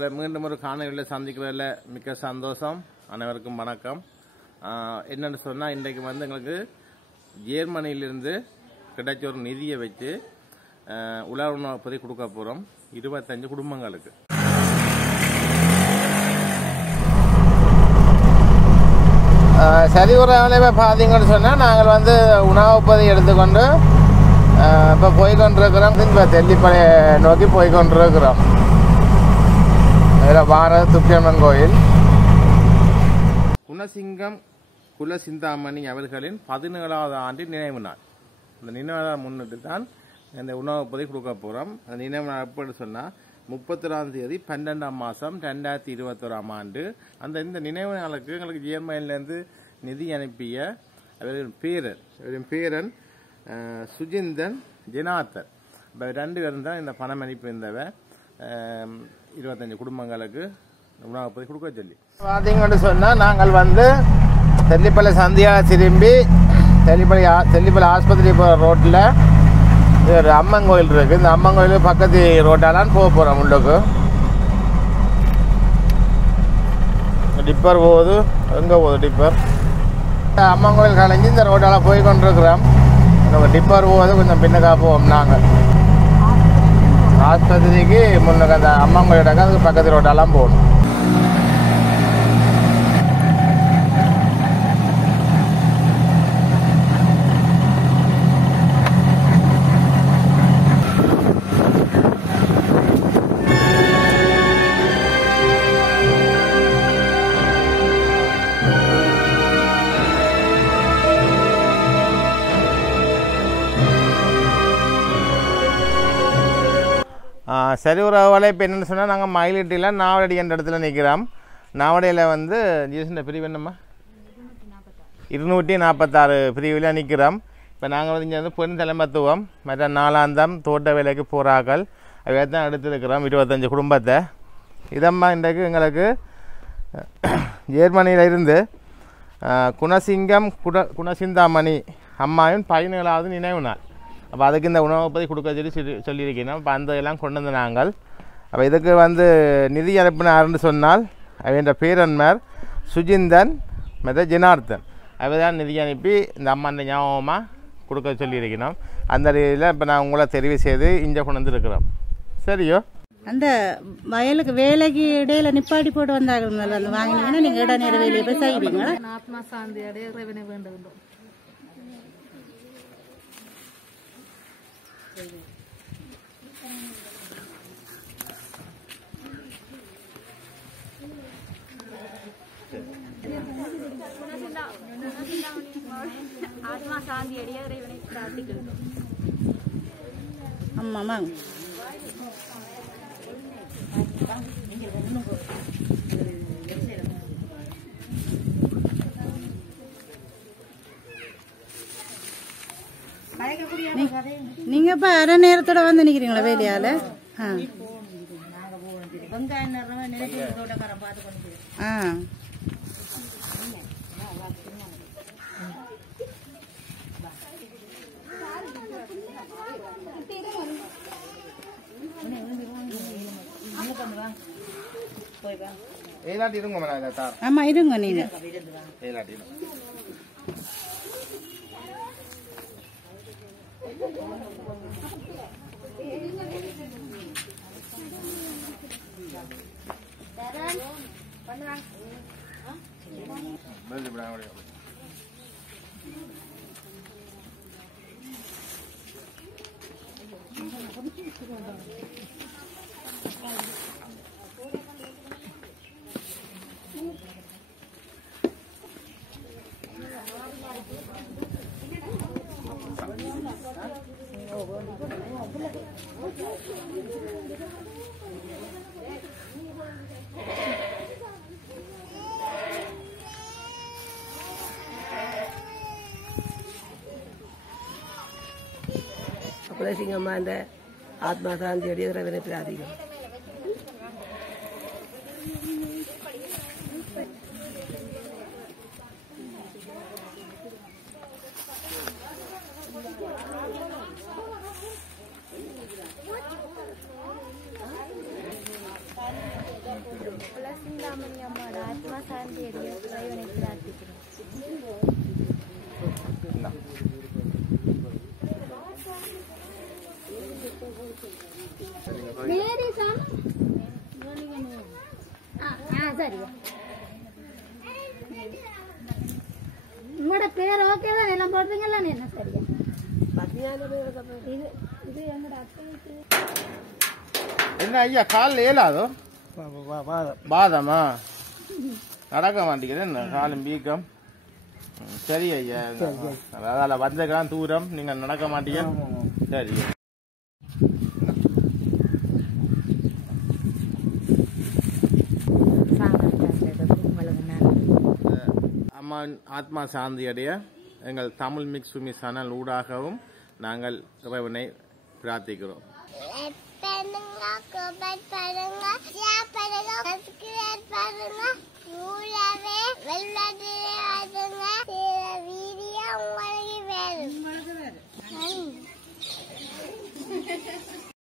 உங்களை மீண்டும் ஒரு காணொளியில் சந்திக்கிறதில் மிக்க சந்தோஷம். அனைவருக்கும் வணக்கம். என்னென்னு சொன்னால், இன்றைக்கு வந்து எங்களுக்கு ஜெர்மனியிலிருந்து கிடைச்ச ஒரு நிதியை வச்சு உலக உணவு பற்றி கொடுக்க போகிறோம் 25 குடும்பங்களுக்கு. சரி, ஒரு வேலையை பார்த்தீங்கன்னு சொன்னால், நாங்கள் வந்து உணவு பதி எடுத்துக்கொண்டு இப்போ போய்கொண்டிருக்கிறோம். இப்போ தெல்லிப்பளைய நோக்கி போய்கொண்டிருக்கிறோம். இதில் பாரத துக்கியம்மன் கோயில். குணசிங்கம் குலசிந்தாமணி அவர்களின் 17வது ஆண்டு நினைவு நாள். அந்த நினைவு நாள் முன்னிட்டு தான் இந்த உணவு பதி கொடுக்க போகிறோம். அந்த நினைவு நாள் எப்படின்னு சொன்னால் 31ஆம் தேதி 12ஆம் மாதம் 2021ஆம் ஆண்டு. இந்த நினைவு நாளுக்கு எங்களுக்கு ஜெர்மனிலேருந்து நிதி அனுப்பிய அவரின் பேரன் சுஜிந்தன் ஜனார்த்தன். இப்போ 2 பேரும் தான் இந்த பணம் அனுப்பி இருந்தவ 25 குடும்பங்களுக்கு உணவு பதி கொடுக்க சொல்லி. பார்த்தீங்கன்னு சொன்னால், நாங்கள் வந்து தெல்லிப்பள்ளி சந்தியாக திரும்பி தெல்லிப்பள்ளி ஆஸ்பத்திரி போகிற ரோட்டில் ஒரு அம்மன் கோயில் இருக்குது. இந்த அம்மன் கோயில் பக்கத்து ரோட்டாலான்னு போகிறோம். உள்ளுக்கு டிப்பர் போகுது. எங்கே போகுது டிப்பர்? அம்மன் கோயில் கலைஞ்சி இந்த ரோட்டால் போய் கொண்டிருக்கிறோம். டிப்பர் போகுது. கொஞ்சம் பின்னுக்காக போவோம். நாங்கள் ஆஸ்பத்திரிக்கு முன்னுக்கு அந்த அம்மன் கோயிலுக்கு அதுக்கு பக்கத்து ரோட்டாலாம் போகணும். சரி, ஒரு வேலை இப்போ என்னென்னு சொன்னால், நாங்கள் மயிலிட்டியில் நாவடி என்ற இடத்துல நிற்கிறோம். நாவடியில் வந்து ஜிஎஸ்டி பிரிவு என்னம்மா 246 பிரிவில் நிற்கிறோம். இப்போ நாங்கள் வந்து இங்கே வந்து பெண் தலைமத்துவம் மற்ற 4ஆந்தம் தோட்ட வேலைக்கு போகிறார்கள். அவை தான் எடுத்துருக்கிறோம் 25 குடும்பத்தை. இதம்மா இன்றைக்கு எங்களுக்கு ஜெர்மனியில் இருந்து குணசிங்கம் குணசிந்தாமணி அம்மாவின் 17வது நினைவு நாள். அப்போ அதுக்கு இந்த உணவை பற்றி கொடுக்க சொல்லியிருக்கணும். அப்போ அந்த எல்லாம் கொண்டு வந்து நாங்கள் அப்போ இதுக்கு வந்து நிதி அனுப்பினார்னு சொன்னால் அவன் பேரன்மார் சுஜிந்தன் மற்ற ஜனார்த்தன் அவர் தான் நிதி அனுப்பி இந்த அம்மாண்ட ஞாபகமாக கொடுக்க சொல்லியிருக்கணும். அந்த ரீதியில் இப்போ நான் உங்களை தெரிவு செய்து இங்கே கொண்டு வந்துருக்கிறோம். சரியோ? அந்த வயலுக்கு வேலைக்கு இடையில நிப்பாட்டி போட்டு வந்தாங்க. அந்த வாங்கினீங்கன்னா நீங்கள் இட நேர வேலையை போய் செய்வீங்களா? ஆத்மா சாந்தி அடைய இறைவனை வேண்டும். ஆத்மா சாந்தி அடைய இறைவனை பிரார்த்திக்கிறோம். ஆமாம். நீங்க இப்ப அரை நேரத்தோட வந்து நிக்கிறீங்களா வேலையால? ஆமா, இருங்க நீங்க. குலசிங்கம்மா இந்த ஆத்மா சாந்தி அடைய இறைவனை பிரார்த்திக்கிறோம். எல்லாம் போடுறீங்களா என்ன சரியா இது எங்கட அத்தைக்கு என்ன ஐயா காலில் ஏலாதோ பாதமா நடக்க மாட்டேங்குது என்ன காலும் வீக்கம் சரி ஐயா அதால வந்ததான் தூரம் நீங்க நடக்க மாட்டீங்க சரி அம்மா ஆத்மா சாந்தியடைய எங்கள் தமிழ் மிக்ஸ் சுமி சேனல் ஊடாகவும் நாங்கள் இறைவனை பிரார்த்திக்கிறோம். பண்ணுங்க, கமெண்ட் பண்ணுங்க, ஷேர் பண்ணுங்க, சப்ஸ்கிரைப்